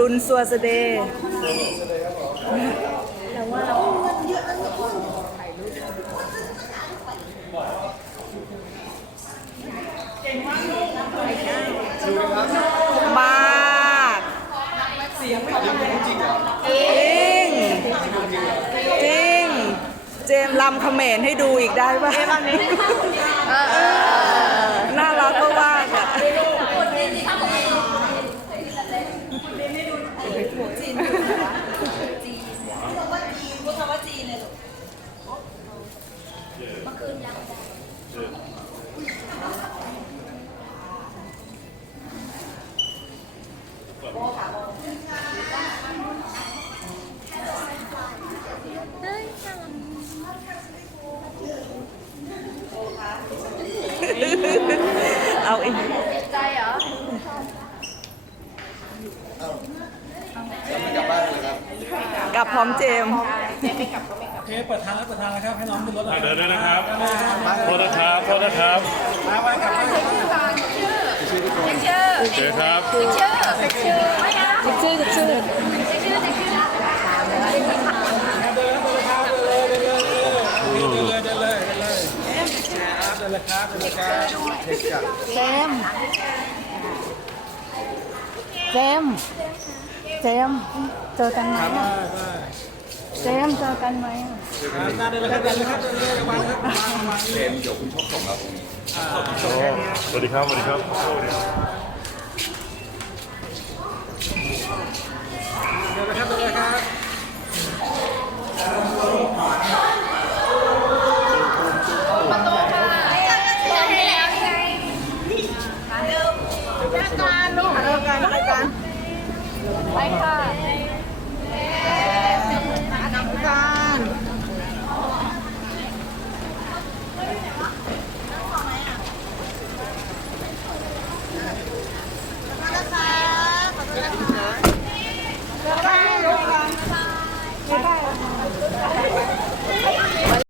รุนสัวสเดย์มากจริงจริง เจมส์ลำเขมรให้ดูอีกได้ปะน่ารักก็ว่าอะ เอาอีกใจเหรอกลับพร้อมเจมส์ เคเปิดทางแล้วเปิดทางแล้วครับให้น้องขึ้นรถหน่อยเดินด้วยนะครับโทษนะครับโทษนะครับมาไปกลับมาชื่อโอเคครับชื่อชื่อไม่นะชื่อชื่อชื่อชื่อชื่อเดินแล้วเดินเลยครับเดินเลยเดินเลยเดินเลยเดินเลยเดินเลยครับเดินเลยครับเดินเลยครับเจมส์เจมส์เจมส์เจอกันไหม แซมเจอกันไหมอะได้เลยครับได้เลยครับเซมเดี๋ยวคุณชอบส่งเราตรงนี้สวัสดีครับ สวัสดีครับสวัสดีครับเดี๋ยวนะครับเดี๋ยวนะครับ ไปค่ะ